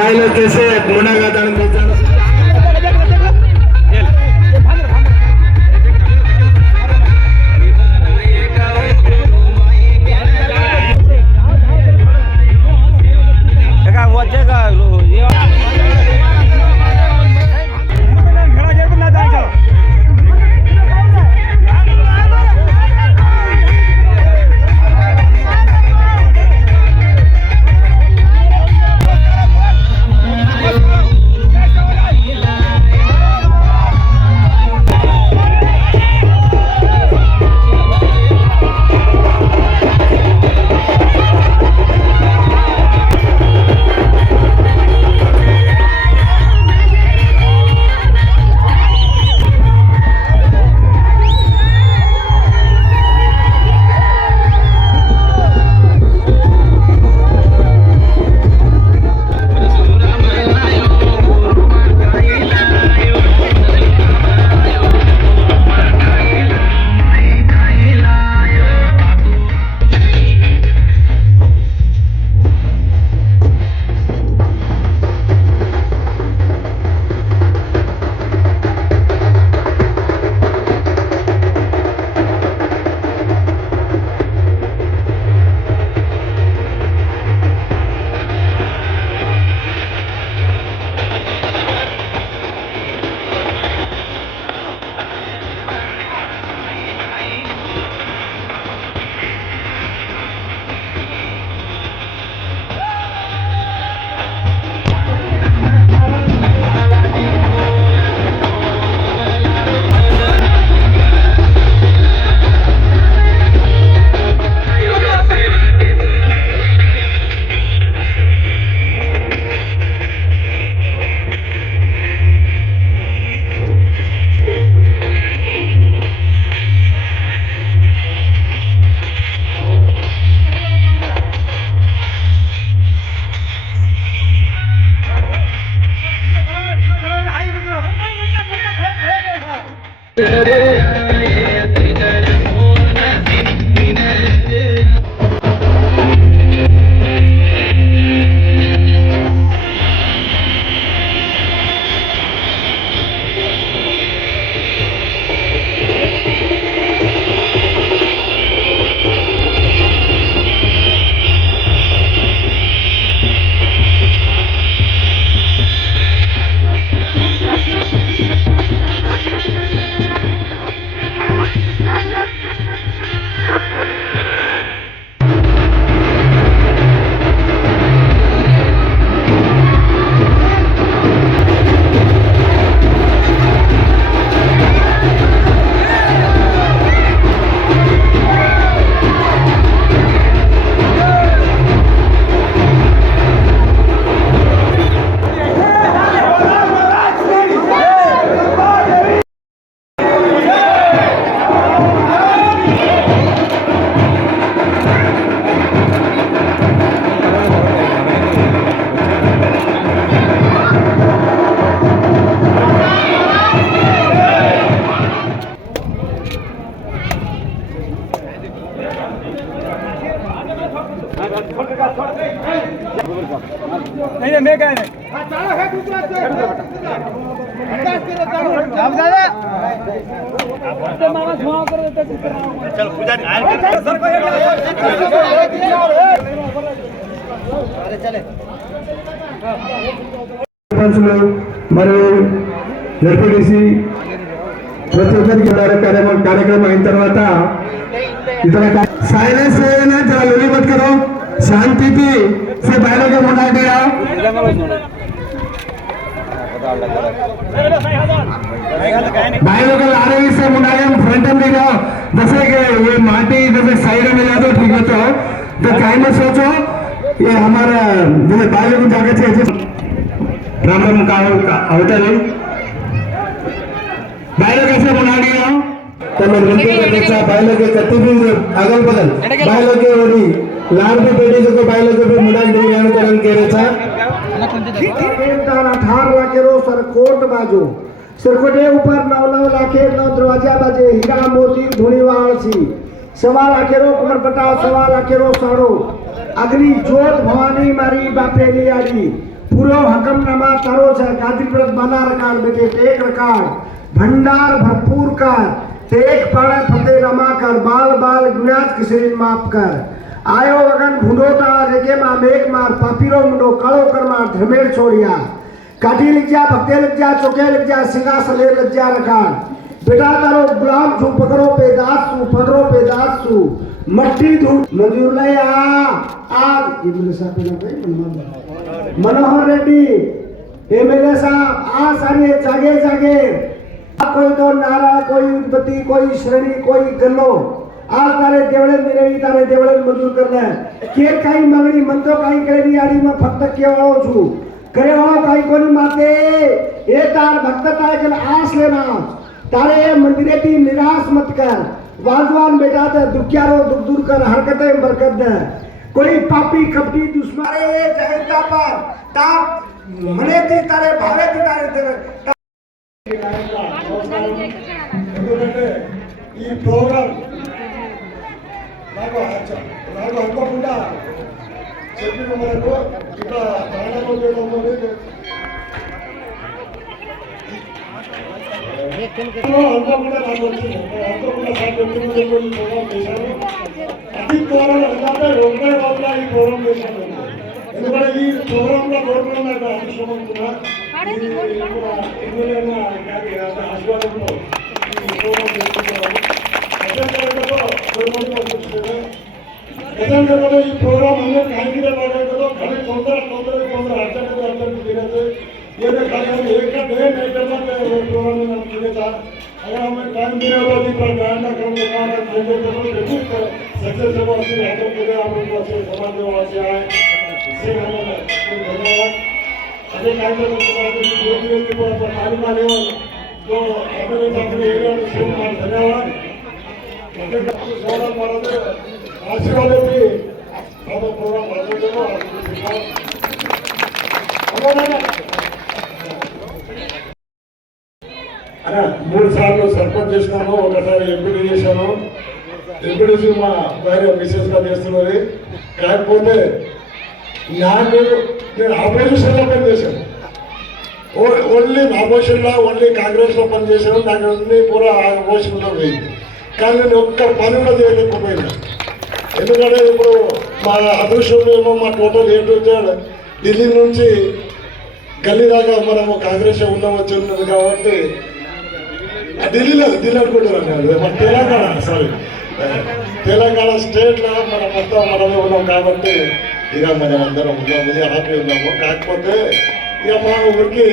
बायलो कैसे मुनागादान नहीं मैं कह रहे మరియు జడ్పీటీసీ ప్రతి ఒక్కరికి కార్యక్రమం అయిన తర్వాత इतना साइलेंस ना जरा लोली मत करो, शांति से बैलों के मुंडा दिया। बैलों के लारे से मुंडाया फ्रंट में दिया, जैसे कि ये माटी जैसे साइड में मिला दो ठीक है तो कहीं मत सोचो ये हमारा जैसे बैलों को जाके चाहिए राम राम का होता नहीं बैलों कैसे मुंडा दिया बायलों के कत्ती भी अगल बगल बायलों के ओरी लार भी बेटी को बायलों के भी मुड़ा निर्माण करण के रेचा ठार लाखेरो सरकोट बाजू सरकोटे ऊपर 9 लाखे 9 दरवाजा बाजे हीरा मोती धुनीवाल सी 1.25 लाखेरो कमर पटाव 1.25 लाखेरो साड़ो अग्नि जोत भवानी मारी बापेरी आरी पूरा हकमनामा तारो छे गादीव्रत बना रकार बेटे टेक रकार भंडार भरपूर कर टेक पाड़े फतेह रमा कर बाल बाल गुनाज किसरीन माफ कर आयो वगन भूंडोटा रेगे मा मेघ मार पापीरो मुंडो कालो कर मार धर्मेर छोड़िया काठी लिख जा भक्ते लिख जा चौके लिख जा सिंहासन ले लग जा रकार बेटा तारो गुलाम छू पकड़ो पे दास छू मट्टी धूप मंजूर नहीं आज एमएलए साहब मनोहर रेड्डी एमएलए साहब आ सारे जागे जागे कोई तो नारा कोई उद्बत्ती कोई श्रेणी कोई गल्लो आज तारे देवळे मिरवी तारे देवळे मंजूर करना के काही मागणी म्हणतो काही कळेनी आडी में फक्त केवाळो छु करेवाळो काही कोणी माते ए तार भक्त तायकल आस लेना तारे मंदिरेती निराश मत कर वाजवान बेटा ते दुखियारो दुख दूर कर हरकते बरकत दे कोई पापी कपटी दुश्मन ए जगता पर ता मने ती तारे भावे ती तारे ఈ ప్రోగ్రామ్ నాకు అనుకోకుండా చెప్పిన మనకు ఇట్లా ప్రాణాలు అనుకోకుండా నాకు వచ్చింది అనుకోకుండా సార్ చెప్పిన ప్రోగ్రామ్ చేశాను అతి త్వరలో ఎందుకంటే 2 రోజుల ఈ ప్రోగ్రామ్ చేశాను ఎందుకంటే ఈ ప్రోగ్రామ్ లో దొరకడం నాకు అదృష్టం అనుకున్నా ఆశీర్వాదంలో ఈ ప్రోగ్రామ్ అన్ని కాంగ్రెస్ लगाएगा खाली तोंदर अर्जेंट दिनते ये खाली एक डे नहीं करना प्रोग्राम में हम किए था अगर हमें टाइम दिया हुआ थी पर गायन का क्रम लगाना चाहिए तो सक्सेस हो अच्छे हाथों के लिए आप लोग अच्छे समाज में वहाँ से आए इससे हमें धन्यवाद अभी टाइम में दो दिन के बाद तालीम आने तो अपने एरिया में धन्यवाद आशीर्वाद भी हम प्रोग्राम అలా 3 సార్లు సర్పంచ్ చేసినాను ఒకసారి ఎంపీడీ చేశాను ఎంపీడీసీ మా భార్య మిసెస్ గా చేస్తున్నది కాకపోతే నాకు నేను ఆపోజిషన్లో పనిచేశాను ఓన్లీ ఆపోజిషన్లో ఓన్లీ కాంగ్రెస్లో పనిచేశాను నాకు అన్ని పూరా ఆపోజిషన్లో పోయింది కానీ నేను ఒక్క పని కూడా చేయలేకపోయినా ఎందుకంటే ఇప్పుడు మా అదృష్టం ఏమో మా total A to Z Delhi నుంచి గల్లీ దాకా మనము కాంగ్రెస్ ఉండవచ్చు ఉన్నది కాబట్టి ఢిల్లీ అనుకుంటున్నాను మన తెలంగాణ సారీ తెలంగాణ స్టేట్లో మనం మొత్తం మనమే ఉన్నాం కాబట్టి ఇక మనం అందరం ఉన్నాము హ్యాపీ ఉన్నాము కాకపోతే ఇక మా ఊరికి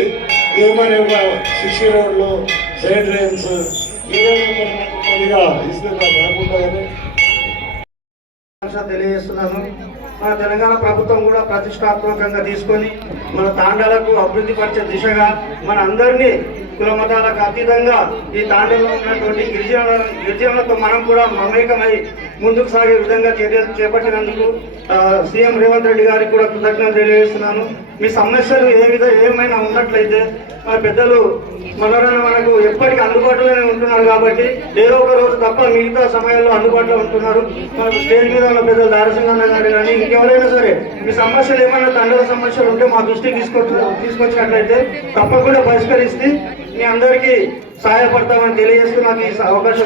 ఏమైనా సిసి రోడ్లు సైడ్ డ్రైన్స్ ఏదైనా ఇస్తే బాగుంటుందని తెలియజేస్తున్నాను. మన తెలంగాణ ప్రభుత్వం కూడా ప్రతిష్టాత్మకంగా తీసుకొని మన తాండాలకు అభివృద్ధి పరిచే దిశగా మన అందరినీ కుల మతాలకు అతీతంగా ఈ తాండాలో ఉన్నటువంటి గిరిజనులతో మనం కూడా మమేకమై ముందుకు సాగే విధంగా చర్యలు చేపట్టినందుకు సీఎం రేవంత్ రెడ్డి గారికి కూడా కృతజ్ఞతలు తెలియజేస్తున్నాను. మీ సమస్యలు ఏమైనా ఉన్నట్లయితే మన పెద్దలు మనకు ఎప్పటికీ అందుబాటులోనే ఉంటున్నారు కాబట్టి ఏదో ఒక రోజు తప్ప మిగతా సమయాల్లో అందుబాటులో ఉంటున్నారు. మనకు స్టేజ్ మీద ఉన్న పెద్దలు దారసింగన్న గారు కానీ ఇంకెవరైనా సరే మీ సమస్యలు ఏమైనా తండ్రి సమస్యలు ఉంటే మా దృష్టికి తీసుకొచ్చినట్లయితే తప్పకుండా పరిష్కరిస్తే మీ అందరికీ సహాయపడతామని తెలియజేస్తూ నాకు ఈ అవకాశం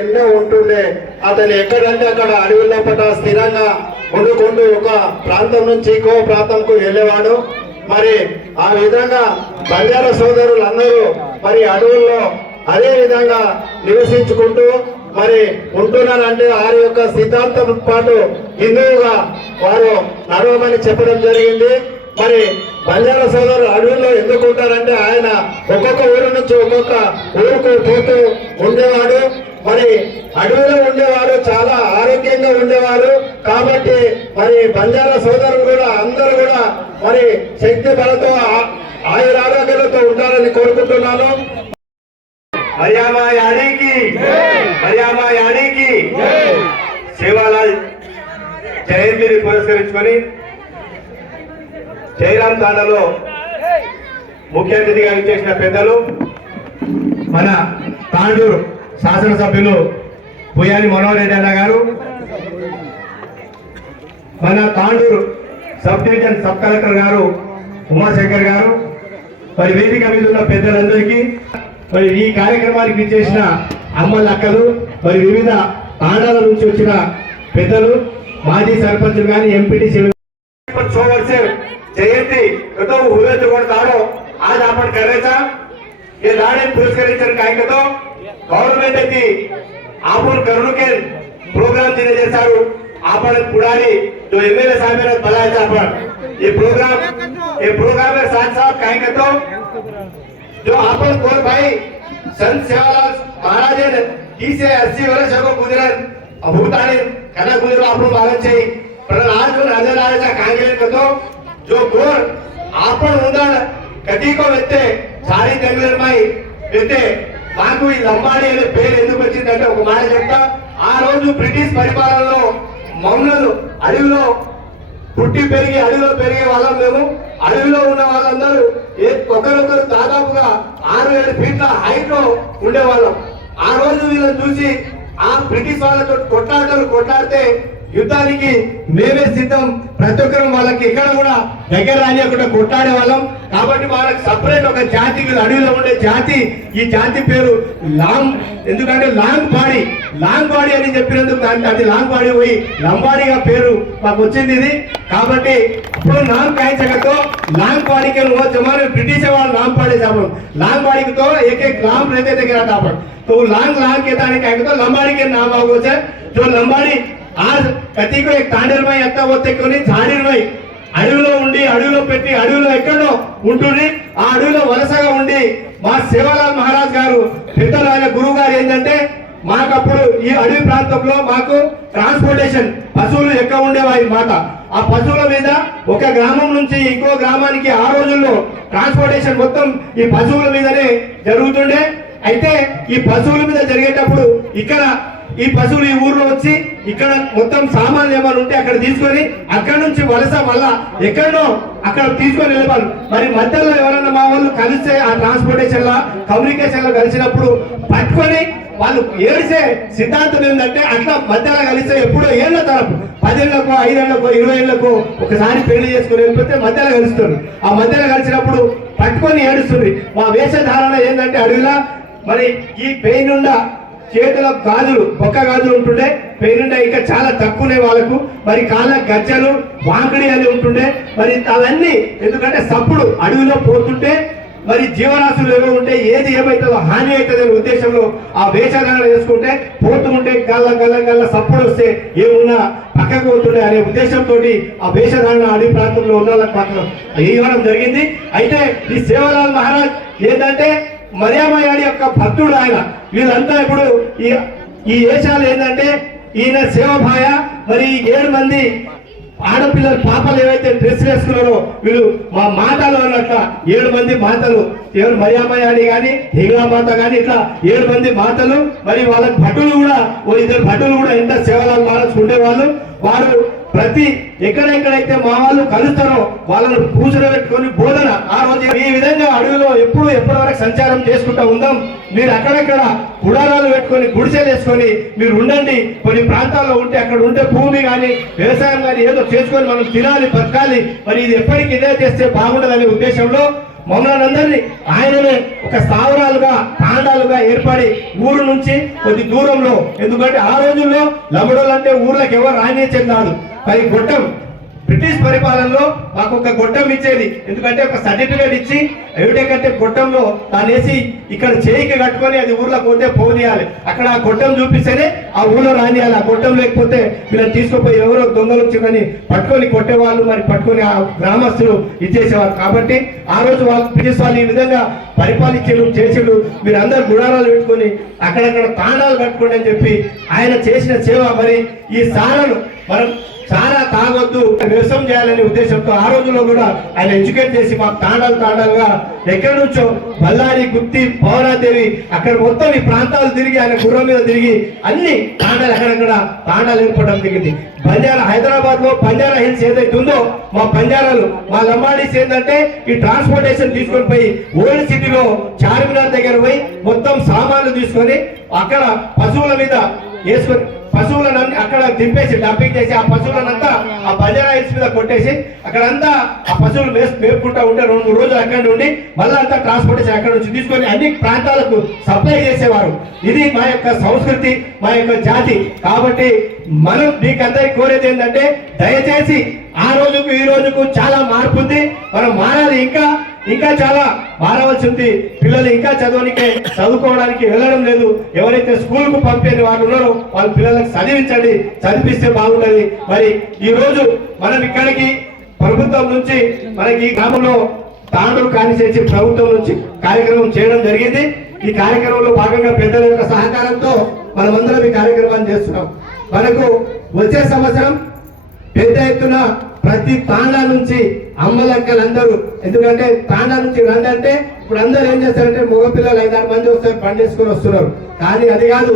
ఎన్నో ఉంటుండే అతను ఎక్కడంటే అక్కడ అడవుల్లో పట్ల స్థిరంగా వండుకుంటూ ఒక ప్రాంతం నుంచి ఇంకో ప్రాంతంకు వెళ్ళేవాడు. మరి ఆ విధంగా బంజారా సోదరులు అందరూ మరి అడవుల్లో అదే విధంగా నివసించుకుంటూ మరి ఉంటున్నారంటే వారి యొక్క సిద్ధాంతం పాటు హిందువుగా వారు నడవమని చెప్పడం జరిగింది. మరి బంజారా సోదరులు అడవుల్లో ఎందుకు ఉంటారంటే ఆయన ఒక్కొక్క ఊరు నుంచి ఒక్కొక్క ఊరుకు పోతూ ఉండేవాడు. మరి అడవిలో ఉండేవారు చాలా ఆరోగ్యంగా ఉండేవారు కాబట్టి మరి బంజారా సోదరులు కూడా అందరూ కూడా మరి శక్తి బలతో ఆయురారోగ్యాలతో ఉంటారని కోరుకుంటున్నాను. హరియామా యాడీకి శివాలాల్ జయంతిని పురస్కరించుకొని జయరాం తాండాలో ముఖ్య అతిథిగా విచ్చేసిన పెద్దలు మన తాండూరు శాసనసభ్యులు పుయాని మనోహర్ రెడ్డి అన్న గారు, మన Tandur sub division sub collector గారు ఉమాశంకర్ గారు, మరి వేదిక మీద ఉన్న పెద్దలందరికీ, మరి ఈ కార్యక్రమానికి చేసిన అమ్మలక్కలు, మరి వివిధ తాండాల నుంచి వచ్చిన పెద్దలు, మాజీ సర్పంచులు కానీ ఎంపీటీసీ जयंती तो हुए तो तारो आज आपण करायचा हे लाडे पुरस्कारांचं काय करतो गव्हर्नमेंट आहे आपण करणुके प्रोग्राम दिले सारू आपण पुढारी जो एमएलए साहेबांना बोलायचा आपण हे प्रोग्राम के साथ साथ काय करतो जो आपण कोण भाई संत सेवालाल महाराज 30 से 80 वर्ष अगो गुजरात भूतानी कना गुजरो आपण बाळाचे पण आज राजा राजाचा कांगेल करतो जो गोर आपण उदाहरण कधी को వెళ్తే చారి తెంగలమై వెళ్తే మాకు ఈ లంబాడి అనే పేరు ఎందుకు వచ్చిందంటే ఒక మాట చెప్తా ఆ రోజు బ్రిటిష్ పరిపాలనలో మౌనలు అడవిలో పుట్టి పెరిగి అడవిలో పెరిగే వాళ్ళం మేము అడవిలో ఉన్న వాళ్ళందరూ ఒకరొకరు దాదాపుగా 6-7 ఫీట్ల హైట్ లో ఉండేవాళ్ళం ఆ రోజు వీళ్ళని చూసి ఆ బ్రిటిష్ వాళ్ళతో కొట్లాడితే యుద్ధానికి మేమే సిద్ధం ప్రతి ఒక్కరు వాళ్ళకి ఎక్కడ కూడా దగ్గర రానియకుండా కొట్టాడే వాళ్ళం కాబట్టి వాళ్ళకి సపరేట్ ఒక జాతి అడవిలో ఉండే జాతి ఈ జాతి పేరు లాంగ్ ఎందుకంటే లాంగ్ బాడీ అని చెప్పినందుకు అది లాంగ్ బాడీ పోయి లంబాడిగా పేరు మాకు వచ్చింది ఇది కాబట్టి ఇప్పుడు नाम काय जगतो लांग बाड़ी के वो जमाने ब्रिटिश वाला नाम पड़े जब लांग बाड़ी को तो एक नाम रहते थे गिरा था तो लांग के ताने काय तो लंबाड़ी के नाम आओ जो लंबाड़ी आज कति को एक तांडेर में आता होते कोनी झाडीर में అడవిలో ఉండి అడవిలో పెట్టి అడవిలో ఎక్కడో ఉంటుంది ఆ అడవిలో వలసగా ఉండి మా సేవాలాల్ మహారాజ్ గారు పెద్దలు ఆయన గురువు గారు ఏంటంటే మాకప్పుడు ఈ అడవి ప్రాంతంలో మాకు ట్రాన్స్పోర్టేషన్ పశువులు ఎక్కువ ఉండేవాయి మాట ఆ పశువుల మీద ఒక గ్రామం నుంచి ఇంకో గ్రామానికి ఆ రోజుల్లో ట్రాన్స్పోర్టేషన్ మొత్తం ఈ పశువుల మీదనే జరుగుతుండే అయితే ఈ పశువుల మీద జరిగేటప్పుడు ఇక్కడ ఈ పశువులు ఈ ఊర్లో వచ్చి ఇక్కడ మొత్తం సామాన్లు ఏమైనా ఉంటే అక్కడ తీసుకొని అక్కడ నుంచి వలస మళ్ళా ఎక్కడో అక్కడ తీసుకొని వెళ్ళేవాళ్ళు మరి మధ్యలో ఎవరైనా మా వాళ్ళు కలిస్తే ఆ ట్రాన్స్పోర్టేషన్ లా కమ్యూనికేషన్ లో కలిసినప్పుడు పట్టుకొని వాళ్ళు ఏడిసే సిద్ధాంతం ఏంటంటే అట్లా మధ్యలో కలిస్తే ఎప్పుడో ఏళ్ల తరపు 10 ఏళ్లకు 5 ఏళ్లకు 20 ఏళ్లకు ఒకసారి పెళ్లి చేసుకుని వెళ్ళిపోతే మధ్యలో కలుస్తారు ఆ మధ్యలో కలిసినప్పుడు పట్టుకొని ఏడుస్తుంది మా వేషధారణ ఏంటంటే అడవిలా మరి ఈ పెయినుండా చేతుల గాజులు ఒక్క గాజులు ఉంటుండే పేరుండే ఇంకా చాలా తక్కువనే వాళ్ళకు మరి కాళ్ళ గజ్జలు వాంకడి అని ఉంటుండే మరి అవన్నీ ఎందుకంటే సప్పుడు అడవిలో పోతుంటే మరి జీవరాశులు ఏవో ఉంటే ఏది ఏమైతుందో హాని అవుతుంది అనే ఉద్దేశంలో ఆ వేషధారణ వేసుకుంటే పోతుంటే గల్ల సప్పుడు వస్తే ఏమున్నా పక్కకు పోతుండే అనే ఉద్దేశంతో ఆ వేషధారణ అడవి ప్రాంతంలో ఉన్న వాళ్ళకి మాత్రం ఇవ్వడం జరిగింది అయితే ఈ సేవాలాల్ మహారాజ్ ఏంటంటే మరియామయాడి యొక్క భక్తుడు ఆయన వీళ్ళంతా ఇప్పుడు ఈ వేషాలు ఏంటంటే ఈయన సేవభాయ మరి 7 మంది ఆడపిల్లలు పాపలు ఏవైతే డ్రెస్ వేసుకున్నారో వీళ్ళు మా మాటలు అన్నట్ల 7 మంది మాతలు ఎవరు మరియామయాడి కానీ హింగ్లా మాత కానీ ఇట్లా 7 మంది మాతలు మరి వాళ్ళ భటులు కూడా ఓ 2 భటులు కూడా ఎంత సేవలాలు మహారాజ్ ఉండేవాళ్ళు వారు ప్రతి ఎక్కడెక్కడైతే మా వాళ్ళు కలుస్తారో వాళ్ళను పూజలు పెట్టుకొని బోధన ఆ రోజు ఈ విధంగా అడవిలో ఎప్పటి వరకు సంచారం చేసుకుంటూ ఉందాం మీరు అక్కడక్కడ గుడారాలు పెట్టుకొని గుడిసెలు వేసుకొని మీరు ఉండండి కొన్ని ప్రాంతాల్లో ఉంటే అక్కడ ఉంటే భూమి కానీ వ్యవసాయం కానీ ఏదో చేసుకొని మనం తినాలి బతకాలి మరి ఇది ఎప్పటికీ ఇదే చేస్తే బాగుండదనే ఉద్దేశంలో మమ్మల్ని అందరినీ ఆయననే ఒక స్థావరాలుగా తాండాలుగా ఏర్పడి ఊరు నుంచి కొద్ది దూరంలో ఎందుకంటే ఆ రోజుల్లో లబడోలు అంటే ఊర్లకు ఎవరు రానిచ్చేది కాదు పై గొట్టం బ్రిటిష్ పరిపాలనలో మాకు ఒక గొట్టం ఇచ్చేది ఎందుకంటే ఒక సర్టిఫికేట్ ఇచ్చి ఏమిటంటే గొట్టంలో దాన్ని వేసి ఇక్కడ చేయికి కట్టుకొని అది ఊర్లో పోతే పోనీయాలి అక్కడ ఆ గొట్టం చూపిస్తేనే ఆ ఊళ్ళో రానియాలి ఆ గొట్టం లేకపోతే వీళ్ళని తీసుకుపోయి ఎవరో దొంగలు వచ్చిందని పట్టుకొని కొట్టేవాళ్ళు మరి పట్టుకొని ఆ గ్రామస్తులు ఇచ్చేసేవారు కాబట్టి ఆ రోజు వాళ్ళు బ్రిటిష్ వాళ్ళు ఈ విధంగా పరిపాలించారు చేసారు మీరు అందరు గుడారాలు పెట్టుకొని అక్కడక్కడ తాండాలు కట్టుకోండి అని చెప్పి ఆయన చేసిన సేవ మరి ఈ సారను మనం సారా తాగొద్దు వ్యవసాయం చేయాలనే ఉద్దేశంతో ఆ రోజుల్లో కూడా ఆయన ఎడ్యుకేట్ చేసి మాకు తాండాలుగా ఎక్కడి నుంచో బళ్ళారి గుత్తి పౌరాదేవి అక్కడ మొత్తం ఈ ప్రాంతాలు తిరిగి ఆయన గుర్రం మీద తిరిగి అన్ని తాండాలు అక్కడక్కడ తాండాలు ఏర్పడడం జరిగింది బంజారా హైదరాబాద్ లో బంజారా హిల్స్ ఏదైతే ఉందో మా బంజారాలు మా లంబాడీస్ ఏంటంటే ఈ ట్రాన్స్పోర్టేషన్ తీసుకొని పోయి ఓల్డ్ సిటీలో చార్మినార్ దగ్గర పోయి మొత్తం సామాన్లు తీసుకొని అక్కడ పశువుల మీద వేసుకొని పశువులను అక్కడ దింపేసి డంపింగ్ చేసి ఆ పశువులనంతా ఆ బంజారా హిల్స్ మీద కొట్టేసి అక్కడంతా ఆ పశువులు మేపుకుంటా ఉంటే 2-3 రోజులు అక్కడ నుండి మళ్ళీ అంతా ట్రాన్స్పోర్టేషన్ అక్కడ నుంచి తీసుకొని అన్ని ప్రాంతాలకు సప్లై చేసేవారు. ఇది మా యొక్క సంస్కృతి, మా యొక్క జాతి. కాబట్టి మనం మీకందరికి కోరేది ఏంటంటే దయచేసి ఆ రోజుకు ఈ రోజుకు చాలా మార్పు ఉంది. మనం మారాలి, ఇంకా చాలా మారవలసి ఉంది. పిల్లలు ఇంకా చదువుకోవడానికి వెళ్ళడం లేదు. ఎవరైతే స్కూల్ కు పంపేది వాళ్ళు ఉన్నారో వాళ్ళ పిల్లలకు చదివించండి, చదివిస్తే బాగుంటది. మరి ఈ రోజు మనం ఇక్కడికి ప్రభుత్వం నుంచి మనకి ఈ గ్రామంలో తాండూరు కాన్స్టిట్యుయెన్సీ ప్రభుత్వం నుంచి కార్యక్రమం చేయడం జరిగింది. ఈ కార్యక్రమంలో భాగంగా పెద్దల యొక్క సహకారంతో మనమందరం ఈ కార్యక్రమాన్ని చేస్తున్నాం. మనకు వచ్చే సంవత్సరం పెద్ద ఎత్తున ప్రతి తాండా నుంచి అమ్మలక్కలందరూ, ఎందుకంటే తాండా నుంచి రండి అంటే ఇప్పుడు అందరూ ఏం చేస్తారంటే మగపిల్లలు 5-6 మంది వస్తారు, బండి వేసుకొని వస్తున్నారు. కానీ అది కాదు,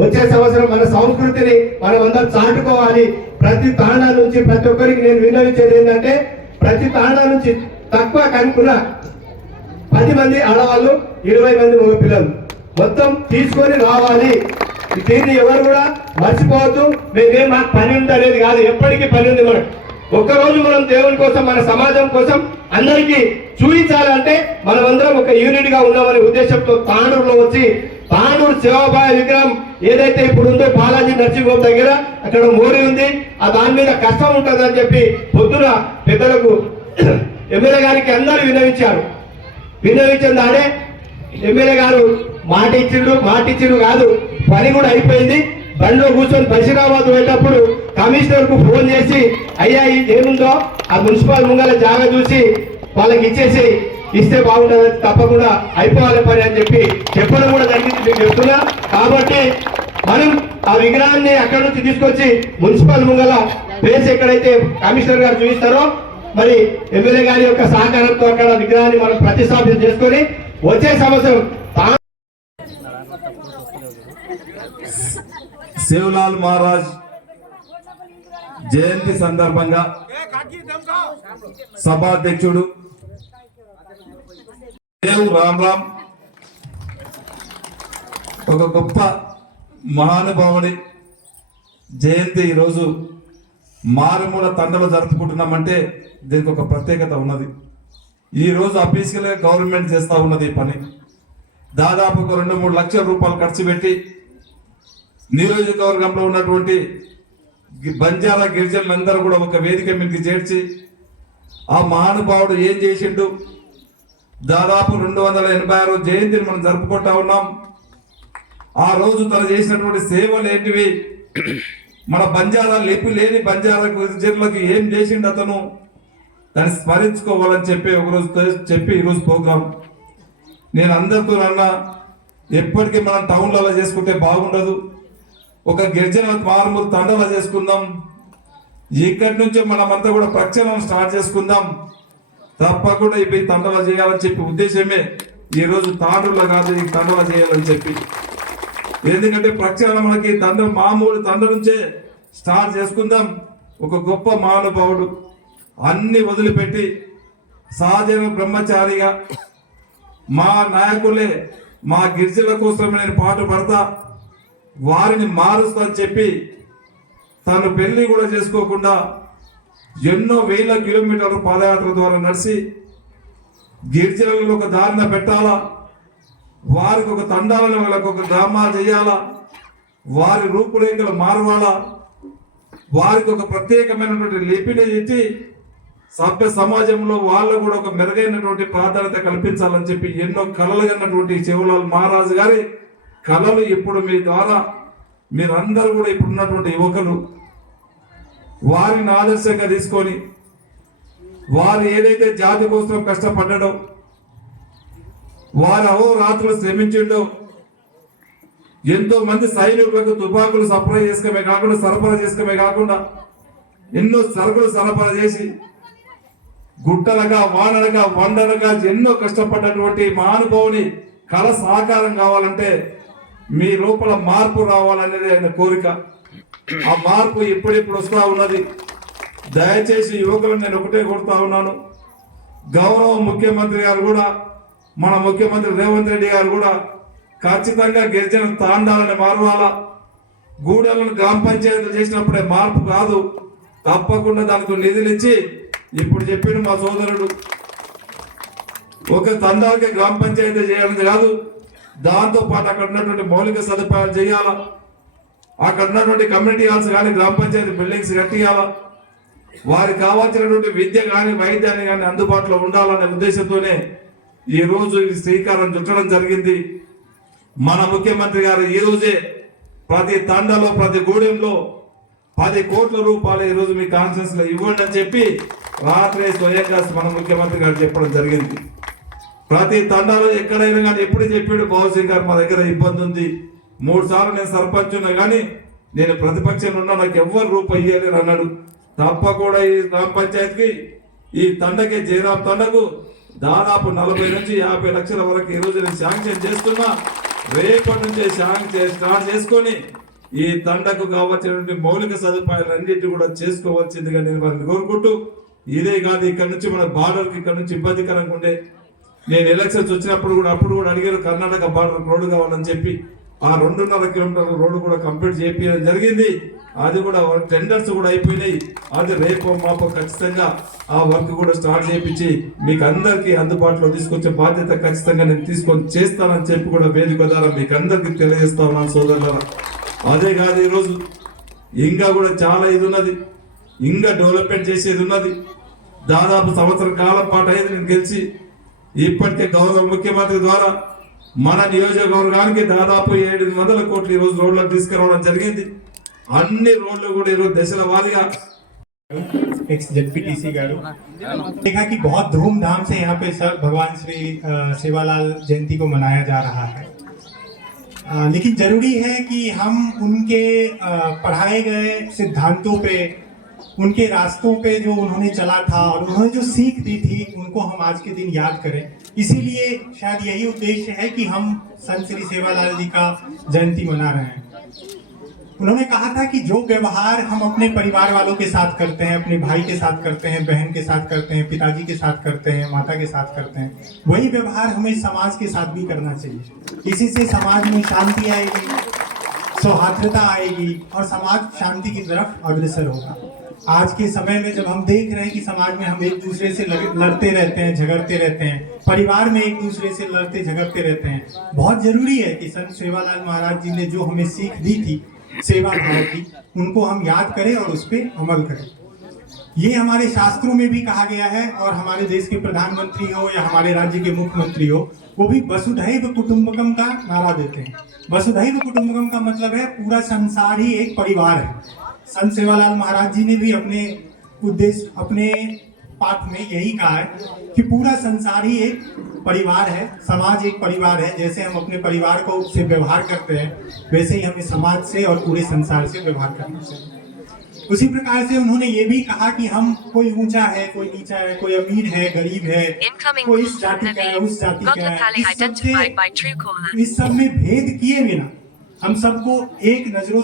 వచ్చే సంవత్సరం మన సంస్కృతిని మనం అందరం చాటుకోవాలి. ప్రతి తాండా నుంచి ప్రతి ఒక్కరికి నేను విన్నవించేది ఏంటంటే ప్రతి తాండా నుంచి తక్కువ కనుక్కున్న 10 మంది ఆడవాళ్ళు, 20 మంది మగపిల్లలు మొత్తం తీసుకొని రావాలి. దీన్ని ఎవరు కూడా మర్చిపోవద్దు. మాకు పని ఉంది అనేది కాదు, ఎప్పటికీ పని ఉంది. మనకు ఒక్కరోజు మనం దేవుని కోసం, మన సమాజం కోసం అందరికీ చూపించాలంటే మనమందరం ఒక యూనిట్ గా ఉన్నామనే ఉద్దేశంతో తాండూరులో వచ్చి తాండూరు శివబాయ విగ్రహం ఏదైతే ఇప్పుడు ఉందో బాలాజీ నర్సింగ్ హోమ్ దగ్గర అక్కడ మోరీ ఉంది, ఆ దాని మీద కష్టం ఉంటుందని చెప్పి పొద్దున పెద్దలకు ఎమ్మెల్యే గారికి అందరూ విన్నవించిన దాడే ఎమ్మెల్యే గారు మాట ఇచ్చిండు కాదు, పని కూడా అయిపోయింది. బండిలో కూర్చొని బషీరాబాద్ వెళ్ళినప్పుడు కమిషనర్ కు ఫోన్ చేసి అయ్యా ఇది ఏముందో ఆ మున్సిపల్ ముంగల జాగా చూసి వాళ్ళకి ఇస్తే బాగుంటుంది, తప్పకుండా అయిపోవాలి పని అని చెప్పి చెప్పడం కూడా జరిగింది, మీకు చెప్తున్నా. కాబట్టి మనం ఆ విగ్రహాన్ని అక్కడ నుంచి తీసుకొచ్చి మున్సిపల్ ముంగల ప్లేస్ ఎక్కడైతే కమిషనర్ గారు చూపిస్తారో మరి ఎమ్మెల్యే గారి యొక్క సహకారంతో అక్కడ విగ్రహాన్ని మనం ప్రతిష్టాపన చేసుకొని వచ్చే సంవత్సరం శివలాల్ మహారాజ్ జయంతి సందర్భంగా సభాధ్యక్షుడు దేవ్ రామ్ ఒక గొప్ప మహానుభావుడి జయంతి ఈరోజు మారుమూల తండలో జరుపుకుంటున్నామంటే దీనికి ఒక ప్రత్యేకత ఉన్నది. ఈరోజు అఫీషియల్గా గవర్నమెంట్ చేస్తూ ఉన్నది ఈ పని. దాదాపు 2-3 లక్షల రూపాయలు ఖర్చు పెట్టి నియోజకవర్గంలో ఉన్నటువంటి బంజారా గిరిజనులందరూ కూడా ఒక వేదిక మీదకి చేర్చి ఆ మహానుభావుడు ఏం చేసిండు, దాదాపు 286 జయంతిని మనం జరుపుకుంటా ఉన్నాం. ఆ రోజు తను చేసినటువంటి సేవలు ఏంటివి, మన బంజారా లిపి లేని బంజారా గిరిజనులకు ఏం చేసిండు అతను, దాన్ని స్మరించుకోవాలని చెప్పి ఒకరోజు ఈరోజు ప్రోగ్రాం. నేను అందరితో అన్నా, ఎప్పటికీ మనం టౌన్లలో చేసుకుంటే బాగుండదు, ఒక గిరిజన మారుమూల తండలా చేసుకుందాం. ఇక్కడి నుంచే మనమంతా కూడా ప్రక్షాళన స్టార్ట్ చేసుకుందాం. తప్పకుండా ఇవి తండలా చేయాలని చెప్పి ఉద్దేశమే ఈరోజు తాండూరులో కాదు, ఈ తండలా చేయాలని చెప్పి. ఎందుకంటే ప్రక్షాళన మనకి మామూలు తండ నుంచే స్టార్ట్ చేసుకుందాం. ఒక గొప్ప మహానుభావుడు అన్ని వదిలిపెట్టి సహజ బ్రహ్మచారిగా మా నాయకులే మా గిరిజనుల కోసం నేను పాటు పడతా, వారిని మారుస్తా అని చెప్పి తను పెళ్లి కూడా చేసుకోకుండా ఎన్నో వేల కిలోమీటర్లు పాదయాత్ర ద్వారా నడిచి గిరిజనులను ఒక దారిన పెట్టాలా, వారికి ఒక తండాలను వాళ్ళకు ఒక గ్రామాలు చేయాలా, వారి రూపురేఖలు మారవాలా, వారికి ఒక ప్రత్యేకమైనటువంటి లిపిని ఇచ్చి సభ్య సమాజంలో వాళ్ళు కూడా ఒక మెరుగైనటువంటి ప్రాధాన్యత కల్పించాలని చెప్పి ఎన్నో కలలు కన్నటువంటి శివలాల్ మహారాజు గారి కళలు ఇప్పుడు మీ ద్వారా మీరందరూ కూడా ఇప్పుడు ఉన్నటువంటి యువకులు వారిని ఆదర్శంగా తీసుకొని వారు ఏదైతే జాతి కోసం కష్టపడ్డాడో, వారు అహోరాత్రులు శ్రమించిండో, ఎంతో మంది సైనికులకు తుపాకులు సరఫరా చేసుకోమే కాకుండా ఎన్నో సరుకులు సరఫరా చేసి గుట్టలుగా వానలుగా వండలుగా ఎన్నో కష్టపడ్డటువంటి మహానుభావుని కళ సాకారం కావాలంటే మీ లోపల మార్పు రావాలనేది ఆయన కోరిక. ఆ మార్పు ఇప్పుడిప్పుడు వస్తూ ఉన్నది. దయచేసి యువకులను నేను ఒకటే కోరుతా ఉన్నాను, గౌరవ ముఖ్యమంత్రి గారు కూడా, మన ముఖ్యమంత్రి రేవంత్ రెడ్డి గారు కూడా ఖచ్చితంగా గిరిజన తాండాలని మారవాలా, గూడెలను గ్రామ పంచాయతీలు చేసినప్పుడే మార్పు కాదు, తప్పకుండా దానికి నిధులు ఇచ్చి ఇప్పుడు చెప్పిండు మా సోదరుడు, ఒక తండాలకి గ్రామ పంచాయతీ చేయాలని కాదు, దాంతో పాటు అక్కడ ఉన్నటువంటి మౌలిక సదుపాయాలు చేయాలా, అక్కడ ఉన్నటువంటి కమ్యూనిటీ హాల్స్ కానీ గ్రామ పంచాయతీ బిల్డింగ్స్ కట్టియాలా, వారికి కావాల్సినటువంటి విద్య కానీ వైద్యాన్ని కానీ అందుబాటులో ఉండాలనే ఉద్దేశంతోనే ఈ రోజు ఈ శ్రీకారం చుట్టడం జరిగింది. మన ముఖ్యమంత్రి గారు ఈ రోజే ప్రతి తండలో ప్రతి గూడెంలో 10 కోట్ల రూపాయలు ఈ రోజు మీ కాన్ఫరెన్స్ లో ఇవ్వండి అని చెప్పి రాత్రి స్వయంగా మన ముఖ్యమంత్రి గారు చెప్పడం జరిగింది. ప్రతి తండాలో ఎక్కడైనా కానీ ఎప్పుడు చెప్పాడు బాబుసింగ్ గారు, మా దగ్గర ఇబ్బంది ఉంది, 3 సార్లు నేను సర్పంచ్ ఉన్నా కానీ నేను ప్రతిపక్షంలో ఉన్నా, నాకు ఎవ్వరు రూపాయి ఇయ్యలేరు అన్నాడు. తప్పకుండా ఈ గ్రామ పంచాయతీకి ఈ తండకి జయరాం తండకు దాదాపు 40 నుంచి 50 లక్షల వరకు ఈ రోజు నేను శాంక్షన్ చేస్తున్నా. రేపటి నుంచే స్టార్ట్ చేసుకొని ఈ తండకు కావాల్సినటువంటి మౌలిక సదుపాయాలన్నిటి కూడా చేసుకోవాల్సిందిగా నేను వారిని కోరుకుంటూ, ఇదే కాదు ఇక్కడ నుంచి మన బార్డర్కి ఇక్కడ నుంచి ఇబ్బందికరంగా ఉండే, నేను ఎలక్షన్స్ వచ్చినప్పుడు కూడా అప్పుడు కూడా అడిగారు కర్ణాటక బార్డర్ రోడ్డు కావాలని చెప్పి, ఆ 2.5 కిలోమీటర్ల రోడ్డు కూడా కంప్లీట్ చేయడం జరిగింది. అది కూడా టెండర్స్ కూడా అయిపోయినాయి. అది రేపో మాపో ఖచ్చితంగా ఆ వర్క్ కూడా స్టార్ట్ చేయించి మీకు అందరికీ అందుబాటులో తీసుకొచ్చే బాధ్యత ఖచ్చితంగా నేను తీసుకొని చేస్తానని చెప్పి కూడా వేదిక ద్వారా మీకు అందరికీ తెలియజేస్తా ఉన్నాను సోదరులారా. అదే కాదు ఈరోజు ఇంకా కూడా చాలా ఇది ఉన్నది, ఇంకా డెవలప్మెంట్ చేసేది ఉన్నది. దాదాపు సంవత్సరం కాలం పాటు అయింది నేను గెలిచి, ఇప్పటికే గౌరవ ముఖ్యమంత్రి ద్వారా మన నియోజకవర్గానికి దాదాపు 700 కోట్లు ఈ రోజు రోడ్లకు తీసుకురావడం జరిగింది. అన్ని రోడ్లు కూడా ఈరోజు దశల వారీగా एक्स जेडपीटीसी गारू देखा कि बहुत धूमधाम से यहाँ पे सर भगवान श्री सेवालाल जयंती को मनाया जा रहा है, लेकिन जरूरी है कि हम उनके पढ़ाए गए सिद्धांतों पे, उनके रास्तों पे जो उन्होंने चला था और उन्होंने जो सीख दी थी उनको हम आज के दिन याद करें। इसीलिए शायद यही उद्देश्य है कि हम संत श्री सेवालाल जी का जयंती मना रहे हैं। उन्होंने कहा था कि जो व्यवहार हम अपने परिवार वालों के साथ करते हैं, अपने भाई के साथ करते हैं, बहन के साथ करते हैं, पिताजी के साथ करते हैं, माता के साथ करते हैं, वही व्यवहार हमें समाज के साथ भी करना चाहिए। इसी से समाज में शांति आएगी, सौहार्दता आएगी और समाज शांति की तरफ अग्रसर होगा। आज के समय में जब हम देख रहे हैं कि समाज में हम एक दूसरे से लड़ते रहते हैं, झगड़ते रहते हैं, परिवार में एक दूसरे से लड़ते झगड़ते रहते हैं, बहुत जरूरी है कि संत सेवालाल महाराज जी ने जो हमें सीख दी थी सेवा भाव की, उनको हम याद करें और उस पर अमल करें। ये हमारे शास्त्रों में भी कहा गया है और हमारे देश के प्रधानमंत्री हो या हमारे राज्य के मुख्यमंत्री हो, वो भी वसुधैव कुटुंबकम का नारा देते हैं। वसुधैव कुटुंबकम का मतलब है पूरा संसार ही एक परिवार है। संत सेवालाल महाराज जी ने भी अपने उद्देश्य, अपने पाठ में यही कहा है कि पूरा संसार ही एक परिवार है, समाज एक परिवार है। जैसे हम अपने परिवार को से व्यवहार करते हैं, वैसे ही हमें समाज से और पूरे संसार से व्यवहार करना चाहिए। उसी प्रकार से उन्होंने ये भी कहा कि हम कोई ऊंचा है, कोई नीचा है, कोई अमीर है, गरीब है, कोई इस जाति का है, उस जाति का है, इस सब में भेद किए बिना हम सबको एक नजरों